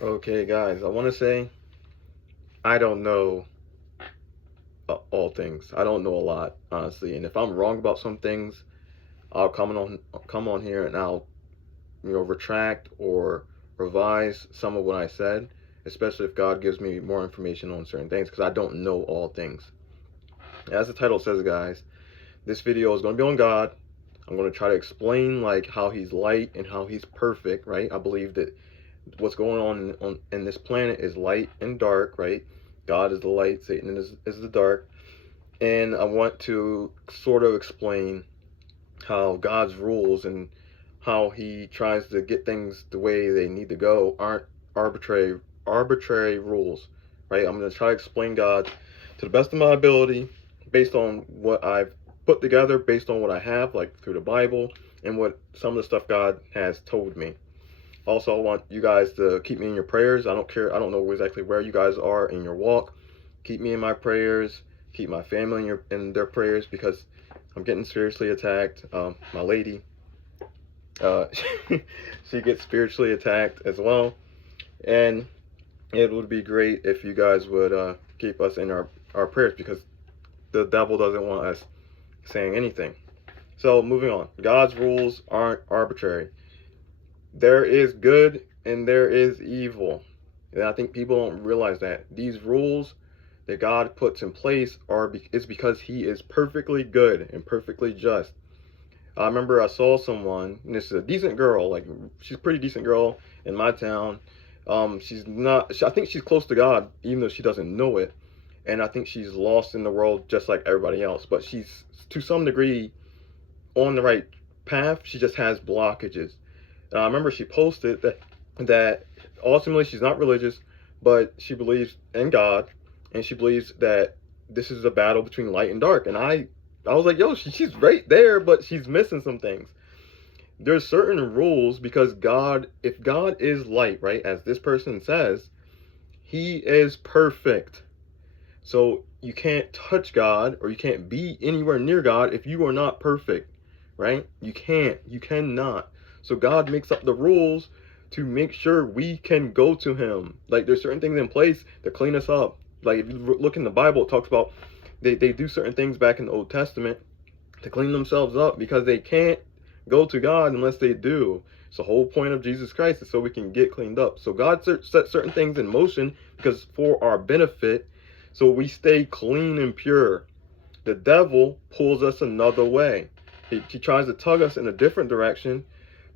Okay, guys, I want to say I don't know all things. I don't know a lot, honestly. And if I'm wrong about some things, I'll come on here and I'll retract or revise some of what I said, especially if God gives me more information on certain things, because I don't know all things. As the title says, guys, this video is going to be on God. I'm going to try to explain like how He's light and how He's perfect, right? I believe that what's going on in this planet is light and dark, right? God is the light, Satan is the dark. And I want to sort of explain how God's rules and how He tries to get things the way they need to go aren't arbitrary rules, right? I'm going to try to explain God to the best of my ability, based on what I've put together, based on what I have, like through the Bible, and what some of the stuff God has told me. Also, I want you guys to keep me in your prayers. I don't care. I don't know exactly where you guys are in your walk. Keep me in my prayers. Keep my family in their prayers, because I'm getting spiritually attacked. My lady, uh, she gets spiritually attacked as well. And it would be great if you guys would keep us in our prayers, because the devil doesn't want us saying anything. So moving on. God's rules aren't arbitrary. There is good and there is evil. And I think people don't realize that. These rules that God puts in place is because He is perfectly good and perfectly just. I remember I saw someone, and this is a decent girl, like she's a pretty decent girl in my town. She's not, I think she's close to God, even though she doesn't know it. And I think she's lost in the world just like everybody else. But she's, to some degree, on the right path. She just has blockages. I remember she posted that ultimately she's not religious, but she believes in God, and she believes that this is a battle between light and dark. And I was like, yo, she's right there, but she's missing some things. There's certain rules, because God, if God is light, right, as this person says, He is perfect. So you can't touch God, or you can't be anywhere near God if you are not perfect, right? You cannot. So God makes up the rules to make sure we can go to Him. Like, there's certain things in place to clean us up. Like, if you look in the Bible, it talks about they do certain things back in the Old Testament to clean themselves up, because they can't go to God unless they do. It's the whole point of Jesus Christ, is so we can get cleaned up. So God set certain things in motion because for our benefit, so we stay clean and pure. The devil pulls us another way. He tries to tug us in a different direction,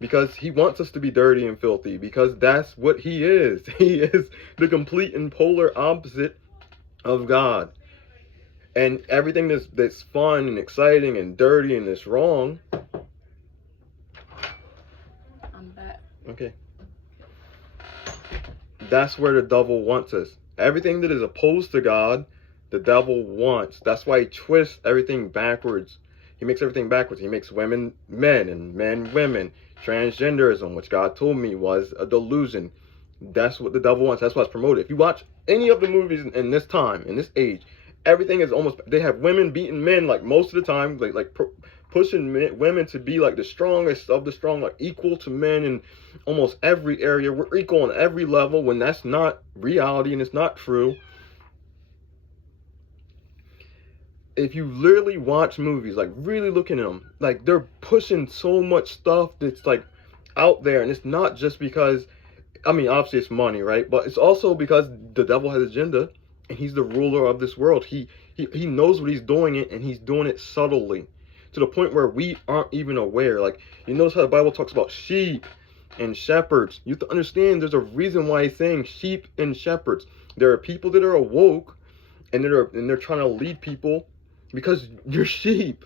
because he wants us to be dirty and filthy, because that's what he is. He is the complete and polar opposite of God. And everything that's fun and exciting and dirty and that's wrong. I'm back. Okay. That's where the devil wants us. Everything that is opposed to God, the devil wants. That's why he twists everything backwards. He makes everything backwards. He makes women men and men women. Transgenderism, which God told me was a delusion. That's what the devil wants. That's what's promoted. If you watch any of the movies in this time, in this age, everything is almost, they have women beating men like most of the time, pushing women to be like the strongest of the strong, like equal to men in almost every area. We're equal on every level, when that's not reality and it's not true. If you literally watch movies, like really look at them, like they're pushing so much stuff that's like out there, and it's not just because, I mean, obviously it's money, right? But it's also because the devil has an agenda, and he's the ruler of this world. He knows what he's doing, and he's doing it subtly, to the point where we aren't even aware. Like, you notice how the Bible talks about sheep and shepherds. You have to understand there's a reason why he's saying sheep and shepherds. There are people that are awoke, and they're trying to lead people, because you're sheep.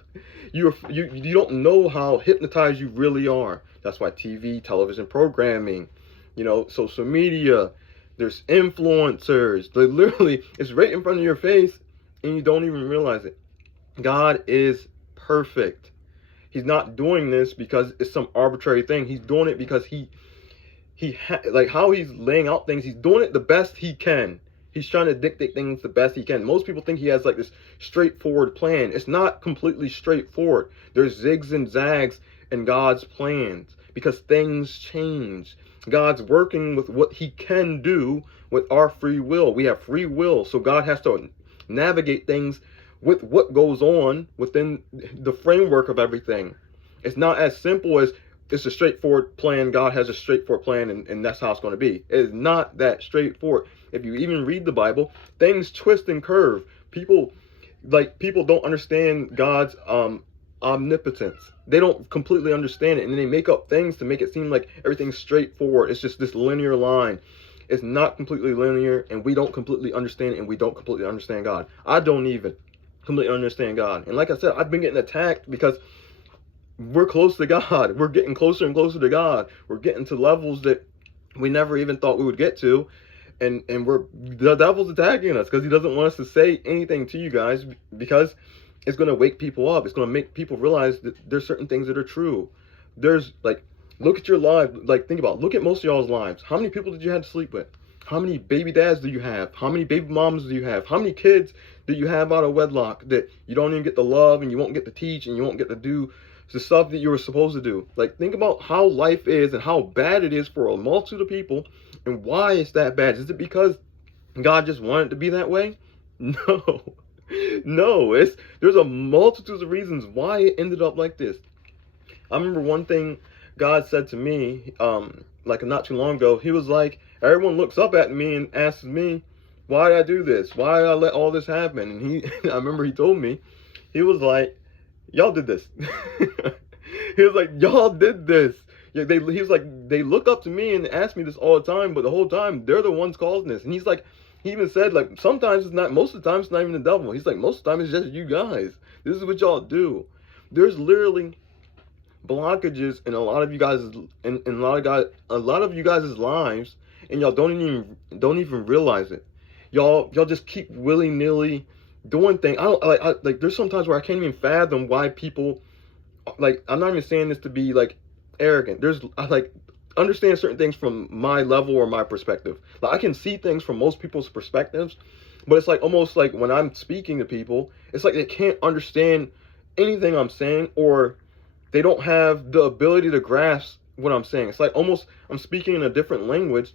You don't know how hypnotized you really are. That's why TV, television programming, social media, there's influencers. They literally, it's right in front of your face, and you don't even realize it. God is perfect. He's not doing this because it's some arbitrary thing. He's doing it because like how he's laying out things, he's doing it the best he can. He's trying to dictate things the best he can. Most people think he has like this straightforward plan. It's not completely straightforward. There's zigs and zags in God's plans, because things change. God's working with what he can do with our free will. We have free will, so God has to navigate things with what goes on within the framework of everything. It's not as simple as it's a straightforward plan. God has a straightforward plan, and that's how it's going to be. It is not that straightforward. If you even read the Bible, things twist and curve. People don't understand God's omnipotence. They don't completely understand it, and then they make up things to make it seem like everything's straightforward. It's just this linear line. It's not completely linear, and we don't completely understand it, and we don't completely understand God. I don't even completely understand God. And like I said, I've been getting attacked because we're close to God. We're getting closer and closer to God. We're getting to levels that we never even thought we would get to. And the devil's attacking us because he doesn't want us to say anything to you guys, because it's going to wake people up. It's going to make people realize that there's certain things that are true. There's look at your lives. Think about it. Look at most of y'all's lives. How many people did you have to sleep with? How many baby dads do you have? How many baby moms do you have? How many kids do you have out of wedlock that you don't even get to love, and you won't get to teach, and you won't get to do the stuff that you were supposed to do? Think about how life is and how bad it is for a multitude of people, and why it's that bad. Is it because God just wanted it to be that way? No. No, there's a multitude of reasons why it ended up like this. I remember one thing God said to me, not too long ago. He was like, everyone looks up at me and asks me, why did I do this? Why did I let all this happen? And I remember he told me, he was like, y'all did this. He was like, y'all did this. Yeah, he was like, they look up to me and ask me this all the time, but the whole time they're the ones causing this. And he's like, he even said, sometimes it's not, most of the time it's not even the devil. He's like, most of the time it's just you guys. This is what y'all do. There's literally blockages in a lot of you guys, in a lot of you guys' lives, and y'all don't even realize it. Y'all just keep willy-nilly doing things. There's sometimes where I can't even fathom why people, I'm not even saying this to be arrogant. I understand certain things from my level or my perspective. I can see things from most people's perspectives, but it's almost like when I'm speaking to people, it's like they can't understand anything I'm saying, or they don't have the ability to grasp what I'm saying. It's almost I'm speaking in a different language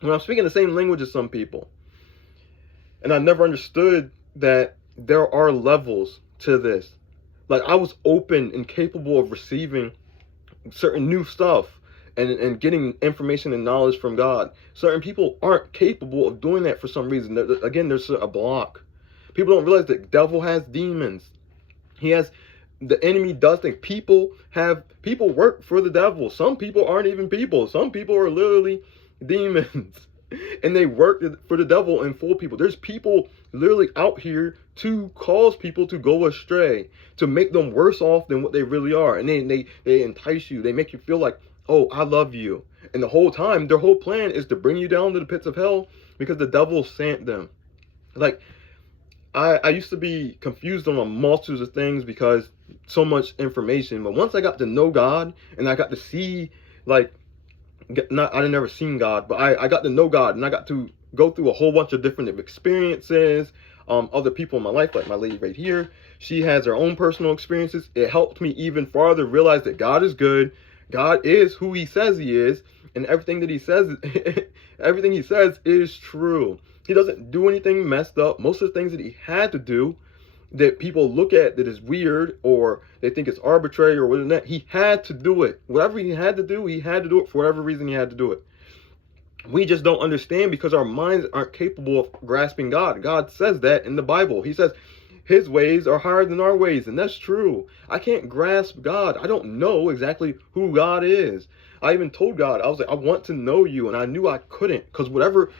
when I'm speaking the same language as some people. And I never understood that there are levels to this. I was open and capable of receiving certain new stuff and getting information and knowledge from God. Certain people aren't capable of doing that for some reason. Again, there's a block. People don't realize that the devil has demons. The enemy does things. People work for the devil. Some people aren't even people. Some people are literally demons. And they work for the devil and fool people. There's people literally out here to cause people to go astray, to make them worse off than what they really are. And they entice you. They make you feel like, oh, I love you. And the whole time, their whole plan is to bring you down to the pits of hell because the devil sent them. I used to be confused on a multitude of things because so much information. But once I got to know God and I got to see, I had never seen God, but I got to know God, and I got to go through a whole bunch of different experiences. Other people in my life, like my lady right here, she has her own personal experiences. It helped me even farther realize that God is good. God is who he says he is, and everything that he says, everything he says is true. He doesn't do anything messed up. Most of the things that he had to do that people look at that is weird, or they think it's arbitrary or whatever, he had to do it. Whatever he had to do it for whatever reason he had to do it. We just don't understand because our minds aren't capable of grasping God. God says that in the Bible. He says his ways are higher than our ways, and that's true. I can't grasp God. I don't know exactly who God is. I even told God, I was like, I want to know you, and I knew I couldn't, because whatever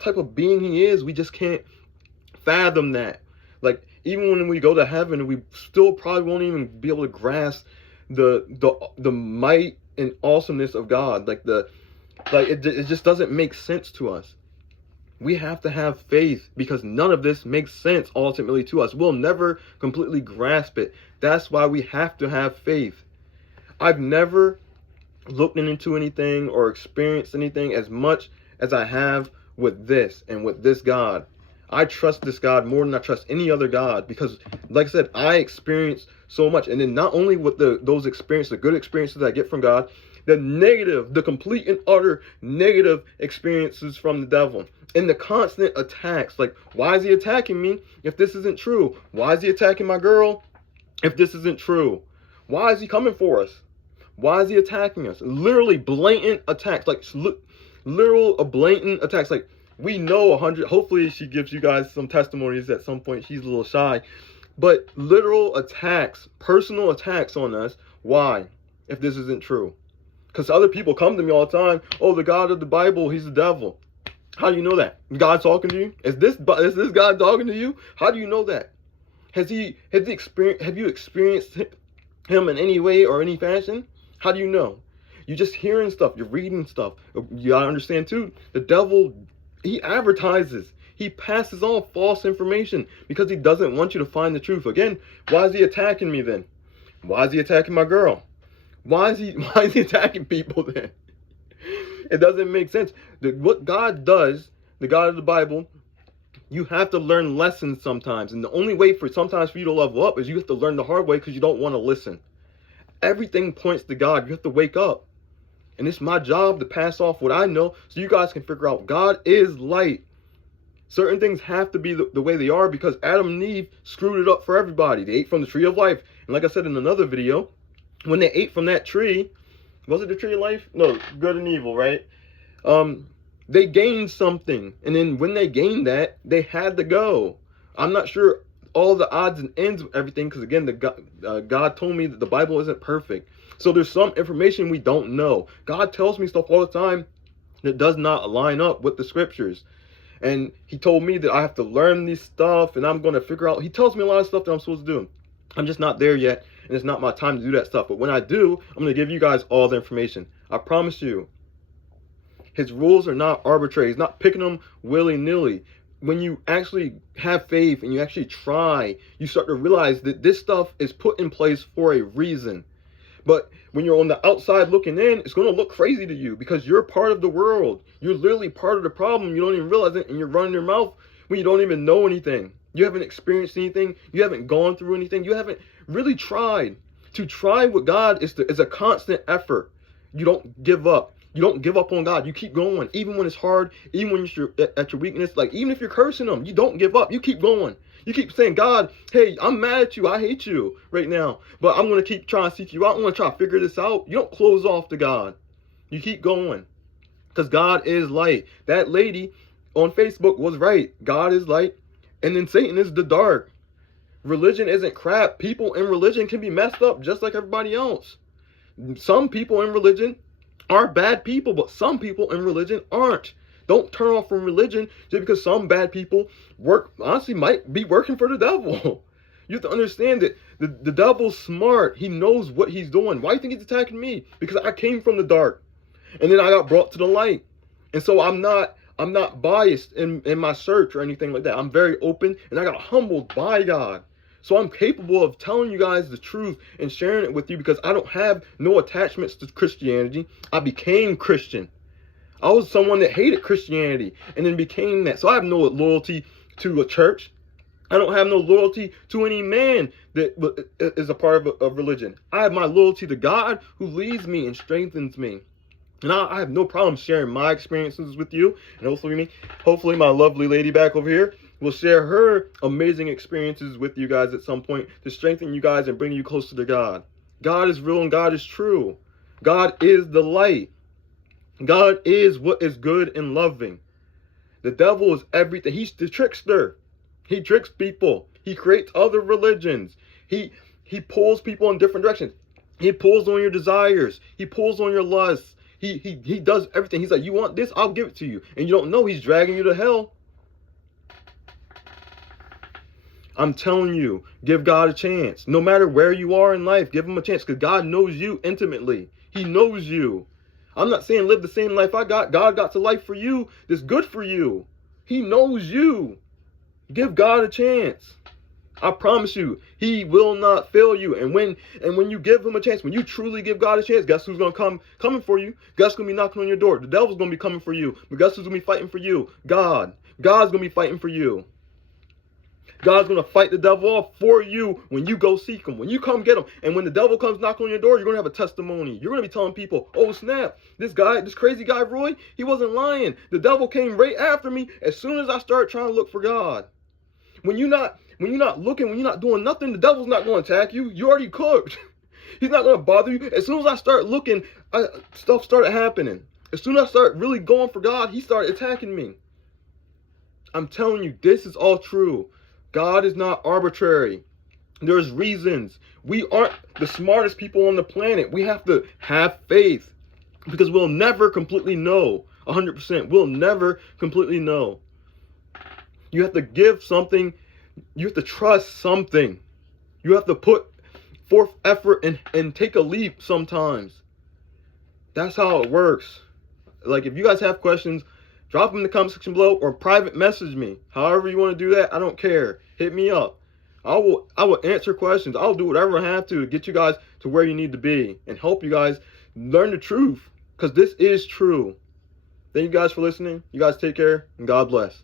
type of being he is, we just can't fathom that. Even when we go to heaven, we still probably won't even be able to grasp the might and awesomeness of God. It just doesn't make sense to us. We have to have faith because none of this makes sense ultimately to us. We'll never completely grasp it. That's why we have to have faith. I've never looked into anything or experienced anything as much as I have with this and with this God. I trust this God more than I trust any other God because, like I said, I experience so much. And then not only with those experiences, the good experiences I get from God, the complete and utter negative experiences from the devil. And the constant attacks. Like, why is he attacking me if this isn't true? Why is he attacking my girl if this isn't true? Why is he coming for us? Why is he attacking us? Literally blatant attacks. Like, literal blatant attacks. Like, we know 100. Hopefully she gives you guys some testimonies at some point. She's a little shy. But literal attacks, personal attacks on us. Why? If this isn't true. Because other people come to me all the time. Oh, the God of the Bible, he's the devil. How do you know that? God talking to you? Is this God talking to you? How do you know that? Have you experienced him in any way or any fashion? How do you know? You're just hearing stuff. You're reading stuff. You gotta understand too, the devil, he advertises. He passes on false information because he doesn't want you to find the truth. Again, why is he attacking me then? Why is he attacking my girl? Why is he attacking people then? It doesn't make sense. What God does, the God of the Bible, you have to learn lessons sometimes. And the only way sometimes for you to level up is you have to learn the hard way because you don't want to listen. Everything points to God. You have to wake up. And it's my job to pass off what I know so you guys can figure out God is light. Certain things have to be the way they are because Adam and Eve screwed it up for everybody. They ate from the tree of life. And like I said in another video, when they ate from that tree, was it the tree of life? No, good and evil, right? They gained something. And then when they gained that, they had to go. I'm not sure all the odds and ends of everything because, again, God told me that the Bible isn't perfect. So there's some information we don't know. God tells me stuff all the time that does not line up with the scriptures. And he told me that I have to learn this stuff and I'm going to figure out. He tells me a lot of stuff that I'm supposed to do. I'm just not there yet. And it's not my time to do that stuff. But when I do, I'm going to give you guys all the information. I promise you. His rules are not arbitrary. He's not picking them willy-nilly. When you actually have faith and you actually try, you start to realize that this stuff is put in place for a reason. But when you're on the outside looking in, it's going to look crazy to you because you're part of the world. You're literally part of the problem. You don't even realize it, and you're running your mouth when you don't even know anything. You haven't experienced anything. You haven't gone through anything. You haven't really tried. To try with God is a constant effort. You don't give up. You don't give up on God. You keep going. Even when it's hard, even when you're at your weakness, like even if you're cursing him, you don't give up. You keep going. You keep saying, God, hey, I'm mad at you. I hate you right now. But I'm going to keep trying to seek you out. I'm going to try to figure this out. You don't close off to God. You keep going. Because God is light. That lady on Facebook was right. God is light. And then Satan is the dark. Religion isn't crap. People in religion can be messed up just like everybody else. Some people in religion are bad people, but some people in religion aren't. Don't turn off from religion just because some bad people might be working for the devil. You have to understand that the devil's smart. He knows what he's doing. Why do you think he's attacking me? Because I came from the dark. And then I got brought to the light. And so I'm not biased in my search or anything like that. I'm very open and I got humbled by God. So I'm capable of telling you guys the truth and sharing it with you because I don't have no attachments to Christianity. I became Christian. I was someone that hated Christianity and then became that. So I have no loyalty to a church. I don't have no loyalty to any man that is a part of a religion. I have my loyalty to God who leads me and strengthens me. And I have no problem sharing my experiences with you. And hopefully my lovely lady back over here will share her amazing experiences with you guys at some point to strengthen you guys and bring you closer to God. God is real and God is true. God is the light. God is what is good and loving. The devil is everything. He's the trickster. He tricks people. He creates other religions. He pulls people in different directions. He pulls on your desires. He pulls on your lusts. He does everything. He's like, you want this? I'll give it to you. And you don't know he's dragging you to hell. I'm telling you, give God a chance. No matter where you are in life, give him a chance because God knows you intimately. He knows you. I'm not saying live the same life I got. God got to life for you that's good for you. He knows you. Give God a chance. I promise you, he will not fail you. And when you give him a chance, when you truly give God a chance, guess who's going to coming for you? Guess who's going to be knocking on your door? The devil's going to be coming for you. But guess who's going to be fighting for you? God. God's going to be fighting for you. God's going to fight the devil off for you when you go seek him, when you come get him. And when the devil comes knocking on your door, you're going to have a testimony. You're going to be telling people, oh, snap, this crazy guy, Roy, he wasn't lying. The devil came right after me as soon as I started trying to look for God. When you're not looking, when you're not doing nothing, the devil's not going to attack you. You already cooked. He's not going to bother you. As soon as I start looking, stuff started happening. As soon as I started really going for God, he started attacking me. I'm telling you, this is all true. God is not arbitrary. There's reasons. We aren't the smartest people on the planet. We have to have faith because we'll never completely know. 100%. We'll never completely know. You have to give something. You have to trust something. You have to put forth effort and take a leap sometimes. That's how it works. Like, if you guys have questions, drop them in the comment section below or private message me. However you want to do that, I don't care. Hit me up. I will answer questions. I'll do whatever I have to get you guys to where you need to be and help you guys learn the truth, because this is true. Thank you guys for listening. You guys take care and God bless.